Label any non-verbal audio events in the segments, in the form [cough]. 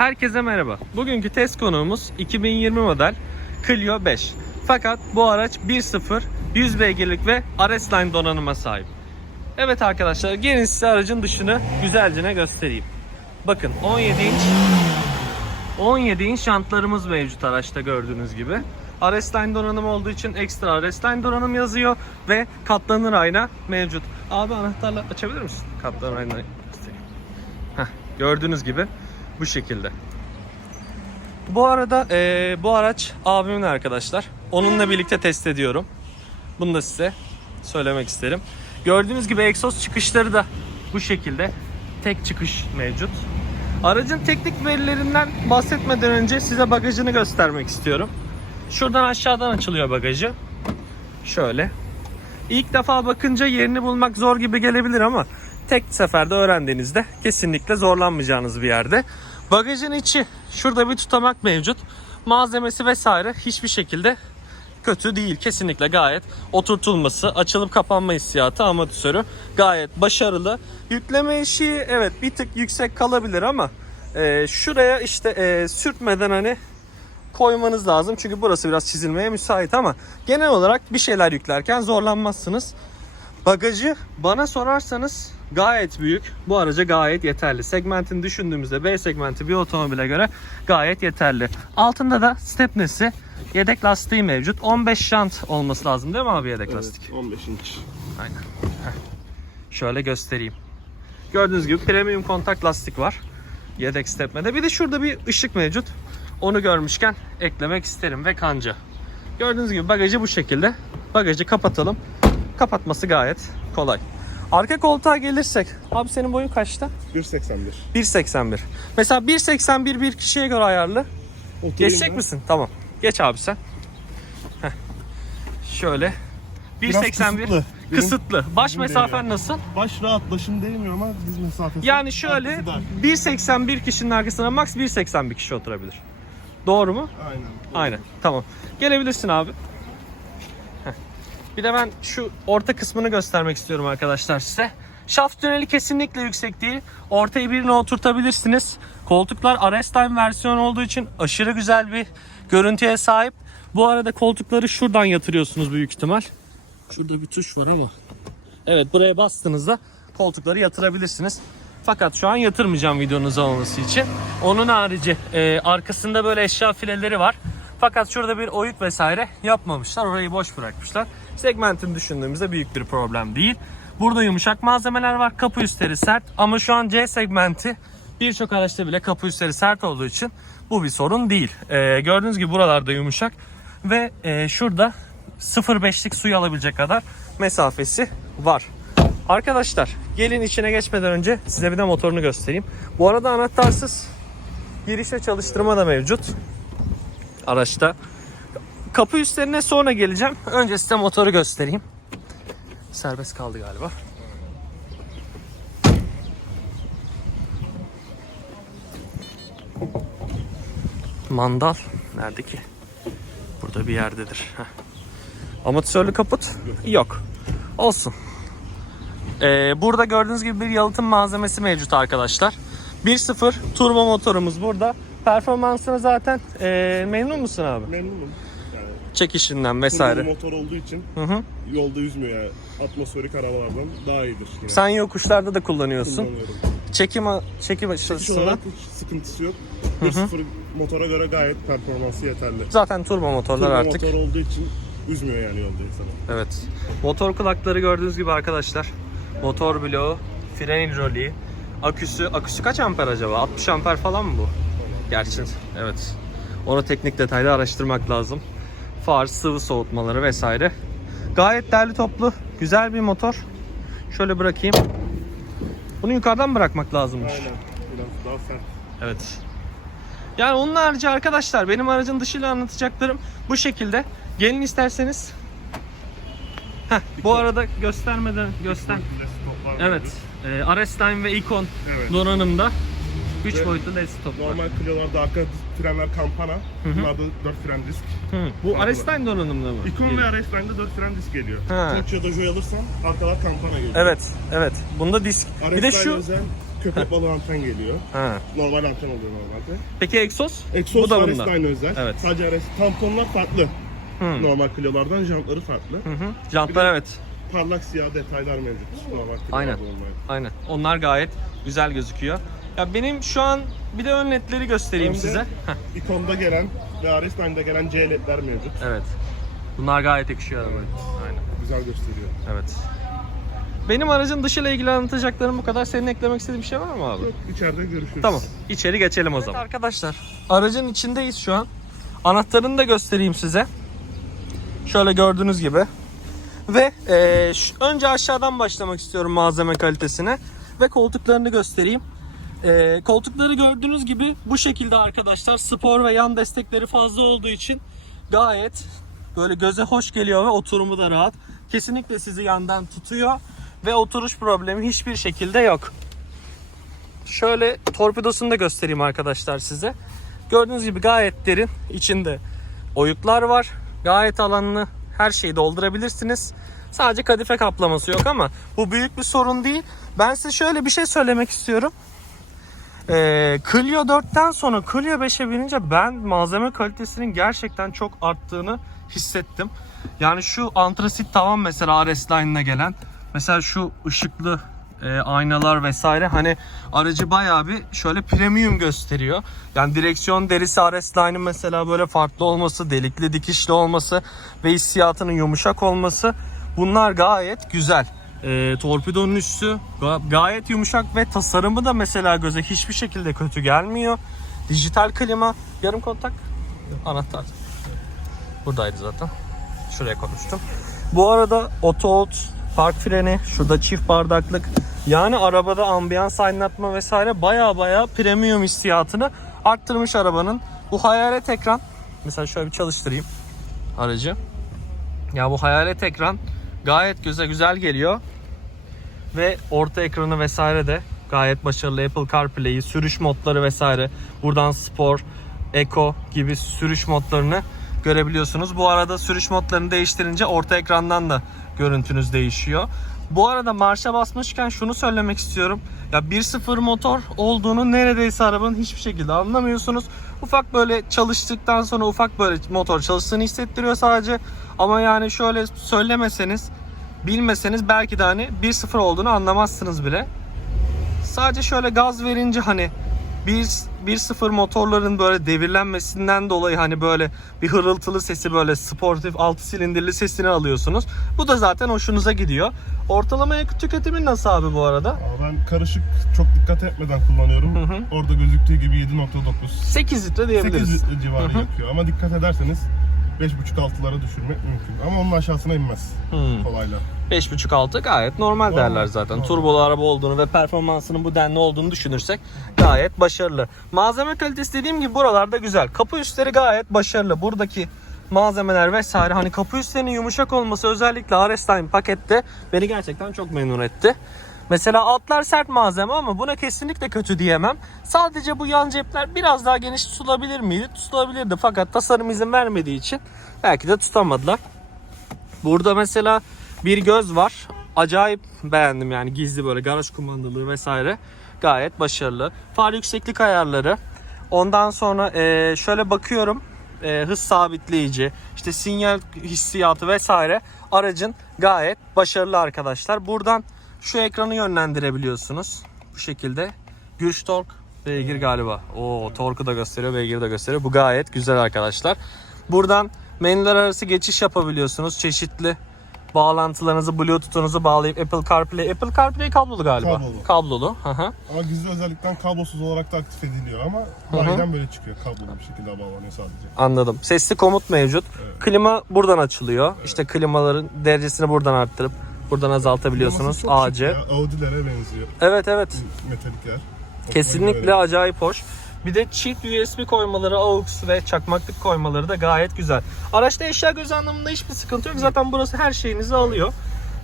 Herkese merhaba. Bugünkü test konuğumuz 2020 model Clio 5. Fakat bu araç 1.0 100 beygirlik ve RS-Line donanıma sahip. Evet arkadaşlar gelin size aracın dışını güzelce göstereyim. Bakın 17 inç 17 inç jantlarımız mevcut araçta gördüğünüz gibi. RS-Line donanım olduğu için ekstra RS-Line donanım yazıyor ve katlanır ayna mevcut. Abi anahtarla açabilir misin? Katlanır aynayı. Heh, gördüğünüz gibi bu şekilde. Bu arada eee, bu araç abimin arkadaşlar. Onunla birlikte test ediyorum. Bunu da size söylemek isterim. Gördüğünüz gibi egzoz çıkışları da bu şekilde. Tek çıkış mevcut. Aracın teknik verilerinden bahsetmeden önce size bagajını göstermek istiyorum. Şuradan aşağıdan açılıyor bagajı. Şöyle. İlk defa bakınca yerini bulmak zor gibi gelebilir ama tek seferde öğrendiğinizde kesinlikle zorlanmayacağınız bir yerde. Bagajın içi şurada bir tutamak mevcut. Malzemesi vesaire hiçbir şekilde kötü değil. Kesinlikle gayet oturtulması, açılıp kapanma hissiyatı amatörü gayet başarılı. Yükleme işi evet bir tık yüksek kalabilir ama e, şuraya işte e, sürtmeden hani koymanız lazım. Çünkü burası biraz çizilmeye müsait ama genel olarak bir şeyler yüklerken zorlanmazsınız. Bagajı bana sorarsanız gayet büyük. Bu araca gayet yeterli. Segmentini düşündüğümüzde B segmenti bir otomobile göre gayet yeterli. Altında da stepnesi yedek lastiği mevcut. 15 şant olması lazım değil mi abi yedek lastik? Evet, 15 inç. Aynen. Heh. Şöyle göstereyim. Gördüğünüz gibi premium kontak lastik var. Yedek stepmede. Bir de şurada bir ışık mevcut. Onu görmüşken eklemek isterim ve kanca. Gördüğünüz gibi bagajı bu şekilde. Bagajı kapatalım. Kapatması gayet kolay. Arka koltuğa gelirsek. Abi senin boyun kaçta? 1.81. 1.81. Mesela 1.81 bir kişiye göre ayarlı. Oturayım Geçecek ben. misin? Tamam. Geç abi sen. Heh. Şöyle. Biraz 1.81 kısıtlı. kısıtlı. Baş mesafen nasıl? Baş rahat, başım değmiyor ama diz mesafesi. Yani şöyle Arkası dar. 1.81 kişinin arkasına max 1.81 kişi oturabilir. Doğru mu? Aynen. Aynen. Tamam. Gelebilirsin abi. Bir de ben şu orta kısmını göstermek istiyorum arkadaşlar size. Şaft tüneli kesinlikle yüksek değil. Ortaya birini oturtabilirsiniz. Koltuklar Arestime versiyon olduğu için aşırı güzel bir görüntüye sahip. Bu arada koltukları şuradan yatırıyorsunuz büyük ihtimal. Şurada bir tuş var ama. Evet buraya bastığınızda koltukları yatırabilirsiniz. Fakat şu an yatırmayacağım videonuz olması için. Onun harici e, arkasında böyle eşya fileleri var. Fakat şurada bir oyuk vesaire yapmamışlar. Orayı boş bırakmışlar. Segmentin düşündüğümüzde büyük bir problem değil. Burada yumuşak malzemeler var. Kapı üstleri sert. Ama şu an C segmenti birçok araçta bile kapı üstleri sert olduğu için bu bir sorun değil. E, gördüğünüz gibi buralarda yumuşak. Ve e, şurada 0.5'lik suyu alabilecek kadar mesafesi var. Arkadaşlar gelin içine geçmeden önce size bir de motorunu göstereyim. Bu arada anahtarsız giriş ve çalıştırma da mevcut araçta. Kapı üstlerine sonra geleceğim. Önce size motoru göstereyim. Serbest kaldı galiba. Mandal nerede ki? Burada bir yerdedir. Heh. Amatörlü kaput yok. Olsun. Ee, burada gördüğünüz gibi bir yalıtım malzemesi mevcut arkadaşlar. 1.0 turbo motorumuz burada. Performansını zaten ee, memnun musun abi? Memnunum. Çekişinden turbo vesaire. motor olduğu için Hı hı. yolda yüzmüyor yani. Atmosferik arabalardan daha iyidir. Yine. Sen yokuşlarda da kullanıyorsun. Kullanıyorum. Çekim çekim Çekiş açısından olarak hiç sıkıntısı yok. 1.0 motora göre gayet performansı yeterli. zaten turbo motorlar Turbo artık. motor olduğu için üzmüyor yani yolda insanı. Evet. Motor kulakları gördüğünüz gibi arkadaşlar. Motor bloğu, fren hidroliği, aküsü. Aküsü kaç amper acaba? 60 amper falan mı bu? Gerçi evet. Onu teknik detayda araştırmak lazım. Far, sıvı soğutmaları vesaire. Gayet derli toplu, güzel bir motor. Şöyle bırakayım. Bunu yukarıdan bırakmak lazımmış. Aynen. Biraz daha sert. Evet. Yani onun harici arkadaşlar benim aracın dışıyla anlatacaklarım bu şekilde. Gelin isterseniz. Heh, bu arada göstermeden göster. Evet. E, RS-Line ve Icon Evet. donanımda 3 Ve boyutlu LED stop var. Normal Clio'larda arka frenler kampana. Bunlarda 4 fren disk. Hı. Bu RS-Line donanımda mı? Icon ve RS-Line'da 4 fren disk geliyor. Ha. Tokyo'da Joy alırsan arkalar kampana geliyor. Evet, evet. Bunda disk. Bir de şu özel köpek balığı anten geliyor. Ha. Normal anten oluyor normalde. Peki egzoz? Egzoz Bu da bunda. özel. Evet. Sadece Ares tamponlar farklı. Hı. Normal Clio'lardan jantları farklı. Hı hı. Jantlar evet. Parlak siyah detaylar mevcut. Normal Aynen. Aynen. Onlar gayet güzel gözüküyor. Ya benim şu an bir de ön ledleri göstereyim Önde- size. Heh, İkon'da gelen ve Ares Line'da gelen C ledler mevcut. evet. Bunlar gayet yakışıyor arabaya. Aynen. Güzel gösteriyor. Evet. Benim aracın dışıyla ilgili anlatacaklarım bu kadar. Senin eklemek istediğin bir şey var mı abi? İçeride görüşürüz. Tamam. içeri geçelim o zaman. arkadaşlar. Aracın içindeyiz şu an. Anahtarını da göstereyim size. Şöyle gördüğünüz gibi. Ve eee, şu- önce aşağıdan başlamak istiyorum malzeme kalitesine. Ve koltuklarını göstereyim. Eee, koltukları gördüğünüz gibi bu şekilde arkadaşlar. Spor ve yan destekleri fazla olduğu için gayet böyle göze hoş geliyor ve oturumu da rahat. Kesinlikle sizi yandan tutuyor ve oturuş problemi hiçbir şekilde yok. Şöyle torpidosunu da göstereyim arkadaşlar size. Gördüğünüz gibi gayet derin. İçinde oyuklar var. Gayet alanını her şeyi doldurabilirsiniz. Sadece kadife kaplaması yok ama bu büyük bir sorun değil. Ben size şöyle bir şey söylemek istiyorum. Ee, Clio 4'ten sonra Clio 5'e binince ben malzeme kalitesinin gerçekten çok arttığını hissettim. Yani şu antrasit tavan mesela RS Line'ına gelen. Mesela şu ışıklı e, aynalar vesaire hani aracı bayağı bir şöyle premium gösteriyor. Yani direksiyon derisi RS Line'ın mesela böyle farklı olması, delikli dikişli olması ve hissiyatının yumuşak olması bunlar gayet güzel. E, torpidonun üstü ga- gayet yumuşak ve tasarımı da mesela göze hiçbir şekilde kötü gelmiyor. Dijital klima, yarım kontak, anahtar. Buradaydı zaten. Şuraya konuştum. Bu arada auto park freni, şurada çift bardaklık. Yani arabada ambiyans aydınlatma vesaire baya baya premium hissiyatını arttırmış arabanın. Bu hayalet ekran. Mesela şöyle bir çalıştırayım aracı. Ya bu hayalet ekran gayet göze güzel geliyor. Ve orta ekranı vesaire de gayet başarılı. Apple CarPlay'i, sürüş modları vesaire. Buradan spor, eco gibi sürüş modlarını görebiliyorsunuz. Bu arada sürüş modlarını değiştirince orta ekrandan da görüntünüz değişiyor. Bu arada marşa basmışken şunu söylemek istiyorum. Ya 1.0 motor olduğunu neredeyse arabanın hiçbir şekilde anlamıyorsunuz. Ufak böyle çalıştıktan sonra ufak böyle motor çalıştığını hissettiriyor sadece. Ama yani şöyle söylemeseniz bilmeseniz belki de hani 1.0 olduğunu anlamazsınız bile. Sadece şöyle gaz verince hani 1 1.0 motorların böyle devirlenmesinden dolayı hani böyle bir hırıltılı sesi böyle sportif 6 silindirli sesini alıyorsunuz. Bu da zaten hoşunuza gidiyor. Ortalama yakıt tüketimi nasıl abi bu arada? Aa, ben karışık çok dikkat etmeden kullanıyorum. Hı hı. Orada gözüktüğü gibi 7.9. 8 litre diyebiliriz. 8 civarı Hı hı. yakıyor ama dikkat ederseniz 5.5-6'lara düşürmek mümkün. Ama onun aşağısına inmez Hmm. kolayla. 5.5-6 gayet normal Normal, değerler zaten. normal. Turbolu araba olduğunu ve performansının bu denli olduğunu düşünürsek gayet başarılı. Malzeme kalitesi dediğim gibi buralarda güzel. Kapı üstleri gayet başarılı. Buradaki malzemeler vesaire hani kapı üstlerinin yumuşak olması özellikle RS Line pakette beni gerçekten çok memnun etti. Mesela altlar sert malzeme ama buna kesinlikle kötü diyemem. Sadece bu yan cepler biraz daha geniş tutulabilir miydi? Tutulabilirdi fakat tasarım izin vermediği için belki de tutamadılar. Burada mesela bir göz var. Acayip beğendim yani gizli böyle garaj kumandalı vesaire. Gayet başarılı. Far yükseklik ayarları. Ondan sonra eee, şöyle bakıyorum. Eee, hız sabitleyici, işte sinyal hissiyatı vesaire aracın gayet başarılı arkadaşlar. Buradan şu ekranı yönlendirebiliyorsunuz. Bu şekilde. Güç tork beygir galiba. O torku da gösteriyor, beygiri de gösteriyor. Bu gayet güzel arkadaşlar. Buradan menüler arası geçiş yapabiliyorsunuz. Çeşitli bağlantılarınızı, Bluetooth'unuzu bağlayıp Apple CarPlay. Apple CarPlay kablolu galiba. Kablolu. Kablolu. Hı hı. Ama gizli özellikten kablosuz olarak da aktif ediliyor ama bayiden böyle çıkıyor. Kablolu bir şekilde bağlanıyor sadece. Anladım. Sesli komut mevcut. Evet. Klima buradan açılıyor. İşte klimaların derecesini buradan arttırıp buradan azaltabiliyorsunuz. Çok şık ya, Audi'lere benziyor Evet evet. metalikler. Kesinlikle acayip hoş. Bir de çift USB koymaları, AUX ve çakmaklık koymaları da gayet güzel. Araçta eşya göz anlamında hiçbir sıkıntı yok. Zaten burası her şeyinizi alıyor.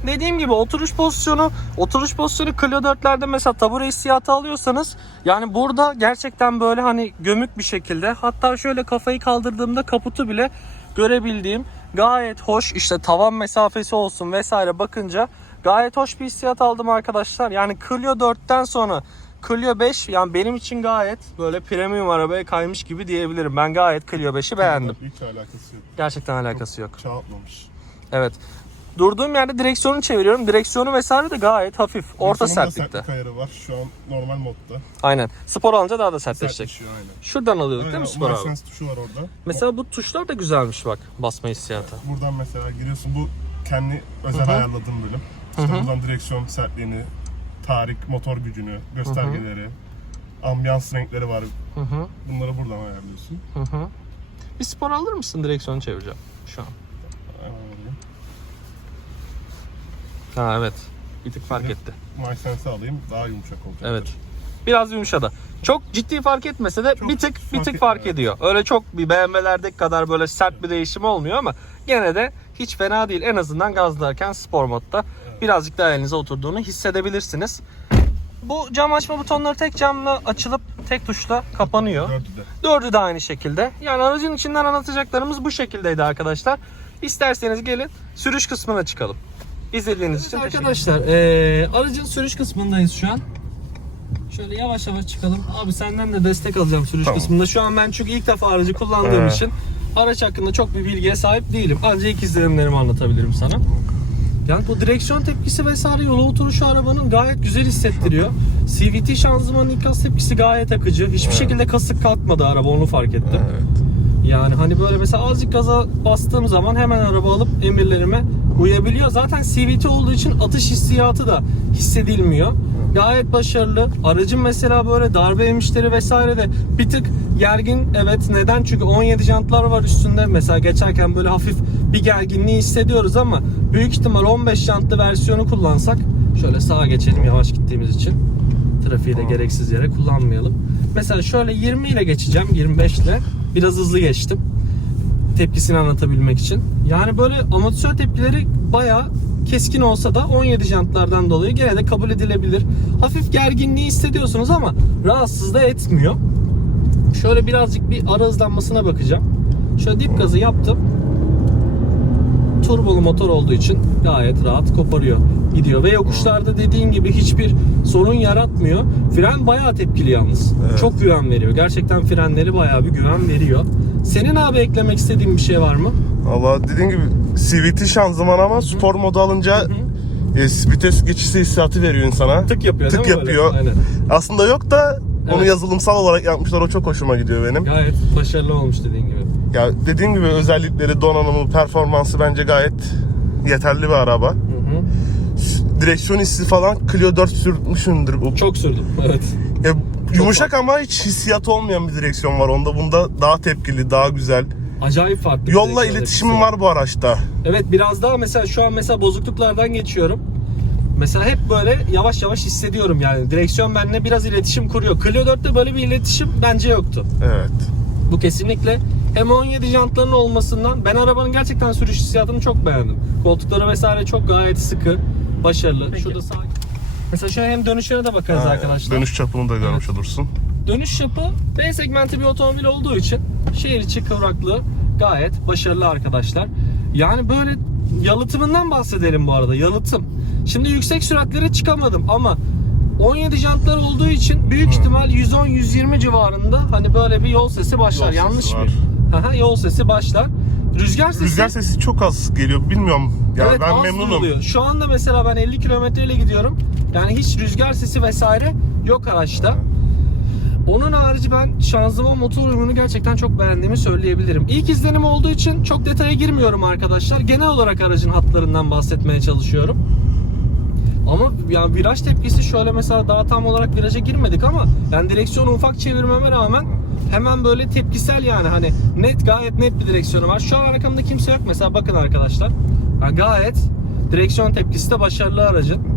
Dediğim gibi oturuş pozisyonu, oturuş pozisyonu Clio 4'lerde mesela tabure hissiyatı alıyorsanız yani burada gerçekten böyle hani gömük bir şekilde hatta şöyle kafayı kaldırdığımda kaputu bile görebildiğim gayet hoş işte tavan mesafesi olsun vesaire bakınca gayet hoş bir hissiyat aldım arkadaşlar. Yani Clio 4'ten sonra Clio 5 yani benim için gayet böyle premium arabaya kaymış gibi diyebilirim. Ben gayet Clio 5'i beğendim. Hiç alakası yok. Gerçekten alakası yok. Çağ atmamış. Evet. Durduğum yerde direksiyonu çeviriyorum. Direksiyonu vesaire de gayet hafif. Orta Direksiyonun da sertlikte. sertlik ayarı var. Şu an normal modda. Aynen. Spor alınca daha da sertleşecek. Sertleşiyor aynen. Şuradan alıyorduk değil mi spor abi? License tuşu var orada. Mesela bu tuşlar da güzelmiş bak basma hissiyatı. Buradan mesela giriyorsun bu kendi özel ayarladığım bölüm. İşte buradan direksiyon sertliğini, tarik, motor gücünü, göstergeleri, ambiyans renkleri var. Hı hı. Bunları buradan ayarlıyorsun. Hı hı. Bir spor alır mısın? Direksiyonu çevireceğim şu an. Aynen öyle. Ha evet. Bir tık fark etti. MySense'i alayım daha yumuşak olacak. Evet. Biraz yumuşadı. Çok ciddi fark etmese de Çok bir tık bir fark tık etmiyor, fark evet. ediyor. Öyle çok bir BMW'lerdeki kadar böyle sert bir değişim olmuyor ama gene de hiç fena değil. En azından gazlarken spor modda birazcık daha elinize oturduğunu hissedebilirsiniz. Bu cam açma butonları tek camla açılıp tek tuşla kapanıyor. Dördü de. Dördü de aynı şekilde. Yani aracın içinden anlatacaklarımız bu şekildeydi arkadaşlar. İsterseniz gelin sürüş kısmına çıkalım. İzlediğiniz için arkadaşlar eee, aracın sürüş kısmındayız şu an. Şöyle yavaş yavaş çıkalım. Abi senden de destek alacağım sürüş Tamam. kısmında. Şu an ben çünkü ilk defa aracı kullandığım He. için araç hakkında çok bir bilgiye sahip değilim. Ancak ilk izlenimlerimi anlatabilirim sana. Yani bu direksiyon tepkisi vesaire yola oturuşu arabanın gayet güzel hissettiriyor. CVT şanzımanın ilk gaz tepkisi gayet akıcı. Hiçbir şekilde kasık kalkmadı araba onu fark ettim. Yani hani böyle mesela azıcık gaza bastığım zaman hemen araba alıp emirlerime uyabiliyor. Zaten CVT olduğu için atış hissiyatı da hissedilmiyor. Gayet başarılı. Aracın mesela böyle darbe emişleri vesaire de bir tık gergin. Evet neden? Çünkü 17 jantlar var üstünde. Mesela geçerken böyle hafif bir gerginliği hissediyoruz ama büyük ihtimal 15 jantlı versiyonu kullansak şöyle sağa geçelim yavaş gittiğimiz için. Trafiği de gereksiz yere kullanmayalım. Mesela şöyle 20 ile geçeceğim 25 ile. Biraz hızlı geçtim. Tepkisini anlatabilmek için. Yani böyle amortisör tepkileri bayağı keskin olsa da 17 jantlardan dolayı gene de kabul edilebilir. Hafif gerginliği hissediyorsunuz ama rahatsız da etmiyor. Şöyle birazcık bir ara hızlanmasına bakacağım. Şöyle dip gazı yaptım. Turbolu motor olduğu için gayet rahat koparıyor gidiyor ve yokuşlarda dediğin gibi hiçbir sorun yaratmıyor. Fren bayağı tepkili yalnız. Evet. Çok güven veriyor. Gerçekten frenleri bayağı bir güven veriyor. Senin abi eklemek istediğin bir şey var mı? Valla dediğin gibi CVT şanzıman ama spor modu alınca e, vites geçişi hissiyatı veriyor insana. Tık yapıyor Tık değil mi böyle? yapıyor. Aynen. Aslında yok da onu Evet. yazılımsal olarak yapmışlar. O çok hoşuma gidiyor benim. Gayet başarılı olmuş dediğin gibi. Ya dediğim gibi özellikleri, donanımı, performansı bence gayet yeterli bir araba. Hı hı. Direksiyon hissi falan Clio 4 sürmüşümdür. Bu. Çok sürdüm. Evet. Ya, yumuşak ama hiç hissiyatı olmayan bir direksiyon var. Onda bunda daha tepkili, daha güzel. Acayip farklı. Yolla iletişimim var bu araçta. Evet biraz daha mesela şu an mesela bozukluklardan geçiyorum. Mesela hep böyle yavaş yavaş hissediyorum yani. Direksiyon benimle biraz iletişim kuruyor. Clio 4'te böyle bir iletişim bence yoktu. Evet. Bu kesinlikle hem 17 jantların olmasından ben arabanın gerçekten sürüş hissiyatını çok beğendim. Koltukları vesaire çok gayet sıkı, başarılı. Şurada sağ Mesela şöyle hem dönüşüne de bakarız Ha, arkadaşlar. Dönüş çapını da görmüş olursun. Dönüş yapı B segmenti bir otomobil olduğu için şehir içi kıvraklığı gayet başarılı arkadaşlar. Yani böyle yalıtımından bahsedelim bu arada. Yalıtım. Şimdi yüksek süratlere çıkamadım ama 17 jantlar olduğu için büyük ihtimal 110-120 civarında hani böyle bir yol sesi başlar. Yol sesi Yanlış var. mı? Aha, yol sesi başlar. Rüzgar sesi Rüzgar sesi çok az geliyor. Bilmiyorum. Ya Evet, ben az memnunum. duyuluyor. Şu anda mesela ben 50 kilometre ile gidiyorum. Yani hiç rüzgar sesi vesaire yok araçta. Onun harici ben şanzıman motor uyumunu gerçekten çok beğendiğimi söyleyebilirim. İlk izlenim olduğu için çok detaya girmiyorum arkadaşlar. Genel olarak aracın hatlarından bahsetmeye çalışıyorum. Ama yani viraj tepkisi şöyle mesela daha tam olarak viraja girmedik ama yani direksiyonu ufak çevirmeme rağmen hemen böyle tepkisel yani hani net gayet net bir direksiyonu var. Şu an arkamda kimse yok mesela bakın arkadaşlar. Yani gayet direksiyon tepkisi de başarılı aracın.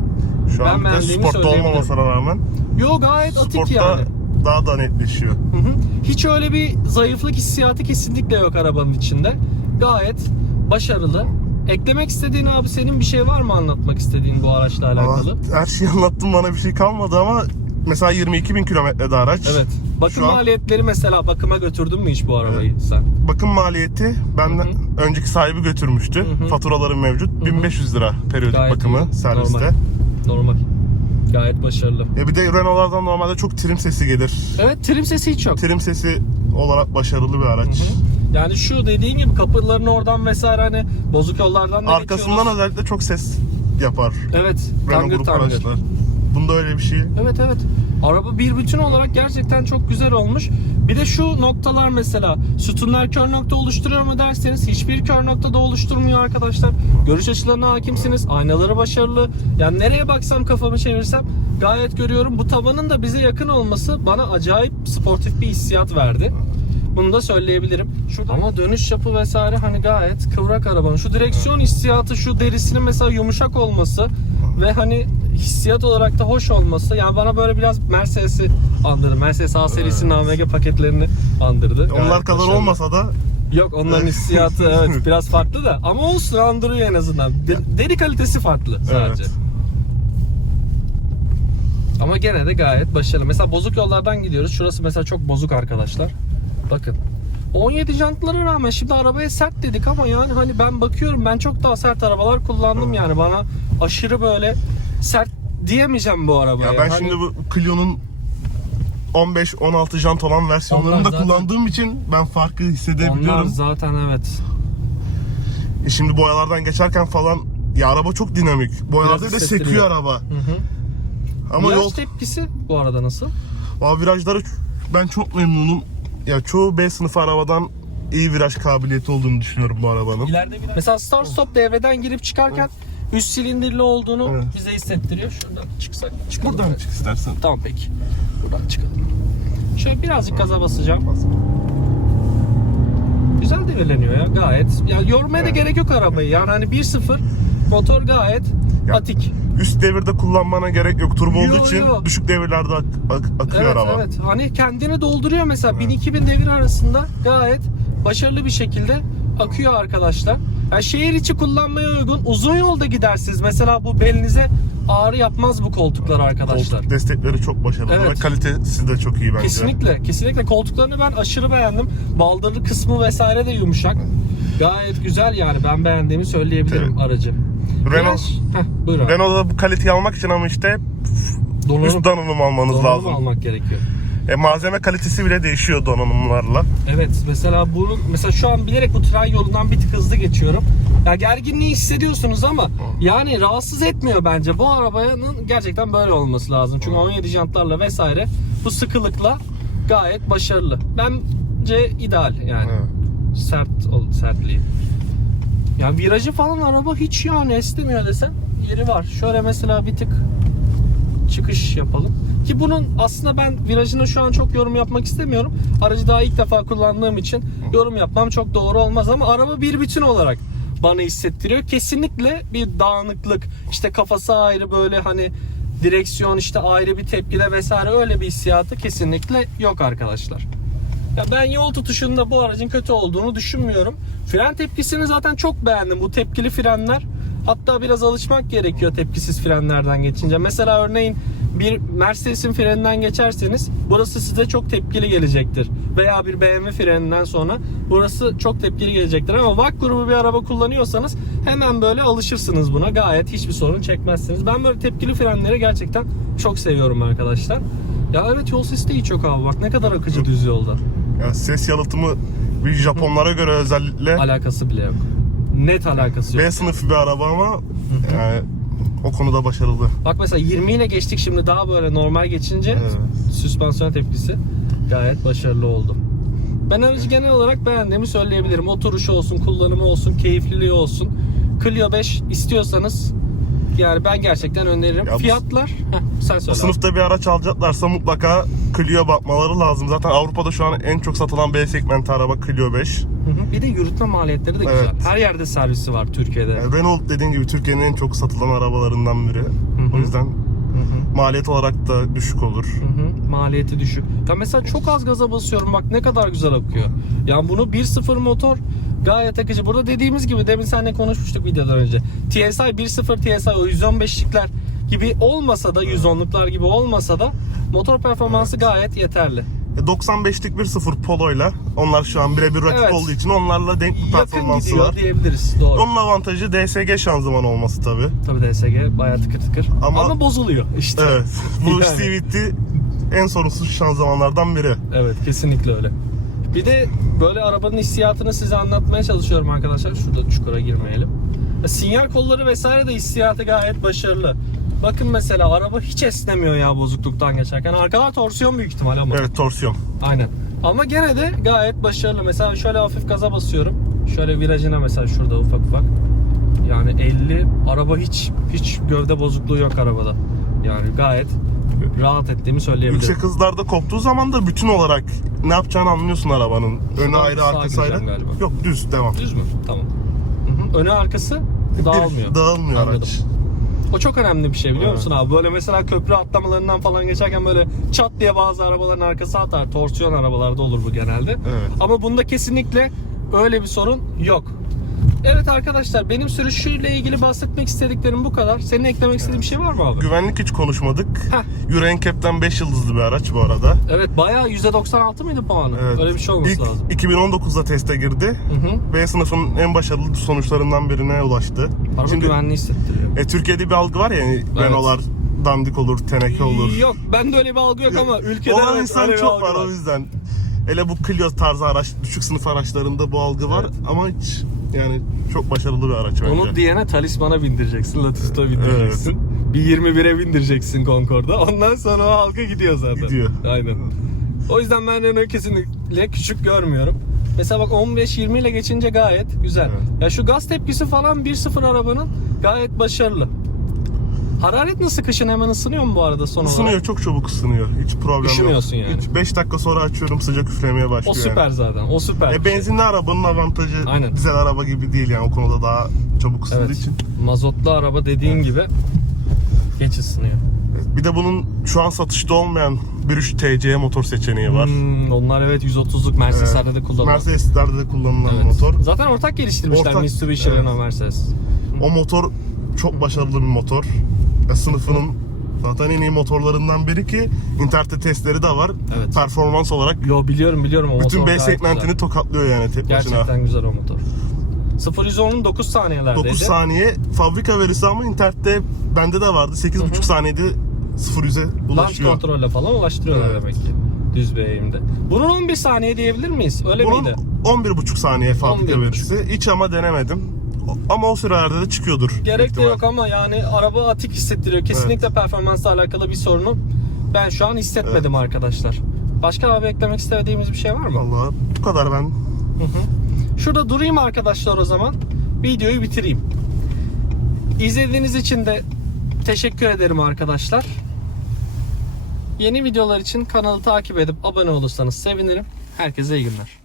Şu Ben an bir de sportta olmamasına rağmen Yo gayet atik yani. daha da netleşiyor. Hı hı. Hiç öyle bir zayıflık hissiyatı kesinlikle yok arabanın içinde. Gayet başarılı. Eklemek istediğin abi senin bir şey var mı anlatmak istediğin bu araçla alakalı? Valla her şeyi anlattım bana bir şey kalmadı ama mesela 22 bin kilometrede araç. Evet. Bakım Şu an- maliyetleri mesela bakıma götürdün mü hiç bu arabayı sen? Bakım maliyeti benden önceki sahibi götürmüştü. Hı hı. Faturaları mevcut. 1500 lira periyodik Gayet bakımı iyi. serviste. Normal. Normal. Gayet başarılı. E bir de Renault'lardan normalde çok trim sesi gelir. Evet trim sesi hiç yok. Trim sesi olarak başarılı bir araç. Yani şu dediğin gibi kapıların oradan vesaire hani bozuk yollardan da Arkasından geçiyoruz. özellikle çok ses yapar Evet. Renault grup tangır. araçlar. Bunda öyle bir şey. Evet evet. Araba bir bütün olarak gerçekten çok güzel olmuş. Bir de şu noktalar mesela sütunlar kör nokta oluşturuyor mu derseniz hiçbir kör nokta da oluşturmuyor arkadaşlar. Görüş açılarına hakimsiniz. Aynaları başarılı. Yani nereye baksam kafamı çevirsem gayet görüyorum. Bu tavanın da bize yakın olması bana acayip sportif bir hissiyat verdi. Bunu da söyleyebilirim. Şurada ama dönüş yapı vesaire hani gayet kıvrak arabanın. Şu direksiyon hissiyatı, şu derisinin mesela yumuşak olması ve hani hissiyat olarak da hoş olması. Yani bana böyle biraz Mercedes'i andırdı. Mercedes A serisinin AMG paketlerini andırdı. Onlar Gayet kadar başarılı. olmasa da Yok onların hissiyatı evet [laughs] biraz farklı da ama olsun andırıyor en azından. De- deri kalitesi farklı sadece. Evet. Ama gene de gayet başarılı. Mesela bozuk yollardan gidiyoruz. Şurası mesela çok bozuk arkadaşlar. Bakın. 17 jantlara rağmen şimdi arabaya sert dedik ama yani hani ben bakıyorum ben çok daha sert arabalar kullandım yani bana aşırı böyle sert diyemeyeceğim bu arabaya. ya ben Hani- şimdi bu Clio'nun 15-16 jant olan versiyonlarını Onlar da zaten- kullandığım için ben farkı onlar hissedebiliyorum. zaten evet. E şimdi boyalardan geçerken falan ya araba çok dinamik. Boyalarda Biraz bile hissettiriyor. sekiyor araba. Hı hı. Ama Viraj yol tepkisi bu arada nasıl? Aa, virajları ben çok memnunum. Ya çoğu B sınıfı arabadan iyi viraj kabiliyeti olduğunu düşünüyorum bu arabanın. İleride bir Mesela start stop devreden girip çıkarken üst silindirli olduğunu Evet. bize hissettiriyor. Şuradan çıksak. Çıkalım. Buradan çık istersen. Tamam peki. Buradan çıkalım. Şöyle birazcık gaza basacağım. Güzel devirleniyor ya gayet. Ya yormaya da Evet. gerek yok arabayı. Yani hani 1.0 motor gayet Ya, atik. Üst devirde kullanmana gerek yok. Turbo Yo, olduğu için yo. düşük devirlerde ak- ak- akıyor Evet araba. evet. Hani kendini dolduruyor mesela 1000-2000 devir arasında gayet başarılı bir şekilde akıyor arkadaşlar. Yani şehir içi kullanmaya uygun uzun yolda gidersiniz. Mesela bu belinize ağrı yapmaz bu koltuklar arkadaşlar. Koltuk destekleri çok başarılı Evet. ve kalitesi de çok iyi bence. Kesinlikle, kesinlikle koltuklarını ben aşırı beğendim. Baldırlı kısmı vesaire de yumuşak. Gayet güzel yani ben beğendiğimi söyleyebilirim Evet. aracı. Renault, Heh. Renault'da bu kaliteyi almak için ama işte Donanım, üst donanım almanız donanım lazım. almak gerekiyor. E, malzeme kalitesi bile değişiyor donanımlarla. Evet mesela bunu mesela şu an bilerek bu tren yolundan bir tık hızlı geçiyorum. Ya gerginliği hissediyorsunuz ama yani rahatsız etmiyor bence. Bu arabanın gerçekten böyle olması lazım. Çünkü 17 jantlarla vesaire bu sıkılıkla gayet başarılı. Bence ideal yani. Evet. Sert ol sertliği. Yani virajı falan araba hiç yani esnemiyor desem yeri var. Şöyle mesela bir tık çıkış yapalım. Ki bunun aslında ben virajına şu an çok yorum yapmak istemiyorum. Aracı daha ilk defa kullandığım için yorum yapmam çok doğru olmaz ama araba bir bütün olarak bana hissettiriyor. Kesinlikle bir dağınıklık, işte kafası ayrı böyle hani direksiyon işte ayrı bir tepkide vesaire öyle bir hissiyatı kesinlikle yok arkadaşlar. Ya ben yol tutuşunda bu aracın kötü olduğunu düşünmüyorum. Fren tepkisini zaten çok beğendim. Bu tepkili frenler hatta biraz alışmak gerekiyor tepkisiz frenlerden geçince. Mesela örneğin bir Mercedes'in freninden geçerseniz burası size çok tepkili gelecektir. Veya bir BMW freninden sonra burası çok tepkili gelecektir. Ama VAK grubu bir araba kullanıyorsanız hemen böyle alışırsınız buna. Gayet hiçbir sorun çekmezsiniz. Ben böyle tepkili frenleri gerçekten çok seviyorum arkadaşlar. Ya evet yol sesi de hiç yok abi bak ne kadar akıcı düz yolda. Yani ses yalıtımı bir Japonlara göre özellikle Alakası bile yok. Net alakası yok. B sınıfı bir araba ama yani o konuda başarılı. Bak mesela 20 ile geçtik şimdi daha böyle normal geçince Evet. süspansiyon tepkisi gayet başarılı oldu. Ben aracı genel olarak beğendiğimi söyleyebilirim. Oturuşu olsun, kullanımı olsun, keyifliliği olsun. Clio 5 istiyorsanız yani ben gerçekten öneririm. Ya bu- Fiyatlar, Heh, sen söyle. abi. sınıfta bir araç alacaklarsa mutlaka Clio bakmaları lazım. Zaten Avrupa'da şu an en çok satılan B segmenti araba Clio 5. Hı hı. Bir de yürütme maliyetleri de güzel. Evet. Her yerde servisi var Türkiye'de. Yani Renault dediğin gibi Türkiye'nin en çok satılan arabalarından biri. O yüzden. Maliyet olarak da düşük olur. Hı hı, maliyeti düşük. Ya mesela çok az gaza basıyorum bak ne kadar güzel akıyor. Yani bunu 1.0 motor gayet akıcı. Burada dediğimiz gibi demin seninle konuşmuştuk videodan önce. TSI 1.0 TSI o 115'likler gibi olmasa da 110'luklar gibi olmasa da motor performansı gayet yeterli. E, 95'lik bir sıfır Polo'yla onlar şu an birebir rakip Evet. olduğu için onlarla denk bir Yakın performansı gidiyor var. diyebiliriz. Doğru. Onun avantajı DSG şanzıman olması tabi. Tabii DSG bayağı tıkır tıkır. Ama, Ama- bozuluyor işte. Evet. [laughs] Bu Yani. CVT en sorunsuz şanzımanlardan biri. Evet kesinlikle öyle. Bir de böyle arabanın hissiyatını size anlatmaya çalışıyorum arkadaşlar. Şurada çukura girmeyelim. Ya Sinyal kolları vesaire de hissiyatı gayet başarılı. Bakın mesela araba hiç esnemiyor ya bozukluktan geçerken. Arkalar torsiyon büyük ihtimal ama. Evet torsiyon. Aynen. Ama gene de gayet başarılı. Mesela şöyle hafif gaza basıyorum. Şöyle virajına mesela şurada ufak ufak. Yani 50 araba hiç hiç gövde bozukluğu yok arabada. Yani gayet rahat ettiğimi söyleyebilirim. Yüksek hızlarda koptuğu zaman da bütün olarak ne yapacağını anlıyorsun arabanın. Önü Şuradan ayrı sağa arkası ayrı. gireceğim galiba. Yok düz devam. Düz mü? Tamam. Önü arkası dağılmıyor. Dağılmıyor Anladım. araç. O çok önemli bir şey biliyor musun abi? Böyle mesela köprü atlamalarından falan geçerken böyle çat diye bazı arabaların arkası atar. Torsiyon arabalarda olur bu genelde. Evet. Ama bunda kesinlikle öyle bir sorun yok. Evet arkadaşlar benim sürüşüyle ilgili bahsetmek istediklerim bu kadar. Senin eklemek istediğin bir şey var mı abi? Güvenlik hiç konuşmadık. Heh. Euro NCAP'ten 5 yıldızlı bir araç bu arada. Evet bayağı %96 mıydı puanı? Evet. Öyle bir şey olması İlk lazım. 2019'da teste girdi. Hı hı. B sınıfının en başarılı sonuçlarından birine ulaştı. Araba Şimdi güvenli hissettiriyor. e, Türkiye'de bir algı var ya yani Renault'lar dandik olur, teneke olur. Yok bende öyle bir algı yok, ama ülkede Olan evet, insan çok algı var, o yüzden. Hele bu Clio tarzı araç, düşük sınıf araçlarında bu algı var Evet. ama hiç yani çok başarılı bir araç bence. Onu diyene talismana bindireceksin, Latisto bindireceksin. Bir 21'e bindireceksin Concorde'a. Ondan sonra o halka gidiyor zaten. Gidiyor. Aynen. O yüzden ben Renault'u kesinlikle küçük görmüyorum. Mesela bak 15-20 ile geçince gayet güzel. Evet. Ya şu gaz tepkisi falan 1.0 arabanın gayet başarılı. Hararet nasıl kışın hemen ısınıyor mu bu arada son Isınıyor, olarak? çok çabuk ısınıyor. Hiç problem Üşümüyorsun yok. yani. Hiç 5 dakika sonra açıyorum sıcak üflemeye O başlıyor. süper yani. zaten. O süper. E, bir şey. benzinli arabanın avantajı Aynen. dizel araba gibi değil yani o konuda daha çabuk ısındığı Evet. için. Mazotlu araba dediğin gibi geç ısınıyor. Bir de bunun şu an satışta olmayan 1.3 TC motor seçeneği var. Hmm, onlar evet 130'luk Mercedes'lerde de kullanılıyor. Mercedes'lerde de kullanılan Evet. motor. Zaten ortak geliştirmişler Ortak, Mitsubishi evet. Renault Mercedes. O motor çok başarılı bir motor. E, sınıfının zaten en iyi motorlarından biri ki internette testleri de var. Evet. Performans olarak Yo biliyorum biliyorum o bütün motor B gayet segmentini güzel. tokatlıyor yani tek başına. Gerçekten güzel o motor. 0-110'un 9 saniyelerdeydi. 9 saniye fabrika verisi ama internette bende de vardı. 8,5 saniyede 0 100'e Launch ulaşıyor. kontrolle falan ulaştırıyorlar Evet. demek ki. Düz bir eğimde. Bunun 11 saniye diyebilir miyiz? Öyle Bunun miydi? 11,5 saniye fabrika 11,5. verisi. Hiç ama denemedim. Ama o sürelerde de çıkıyordur. Gerek de yok ama yani araba atik hissettiriyor. Kesinlikle performansla alakalı bir sorunu ben şu an hissetmedim arkadaşlar. Başka abi eklemek istediğimiz bir şey var mı? Vallahi bu kadar ben. Şurada durayım arkadaşlar o zaman. Videoyu bitireyim. İzlediğiniz için de teşekkür ederim arkadaşlar. Yeni videolar için kanalı takip edip abone olursanız sevinirim. Herkese iyi günler.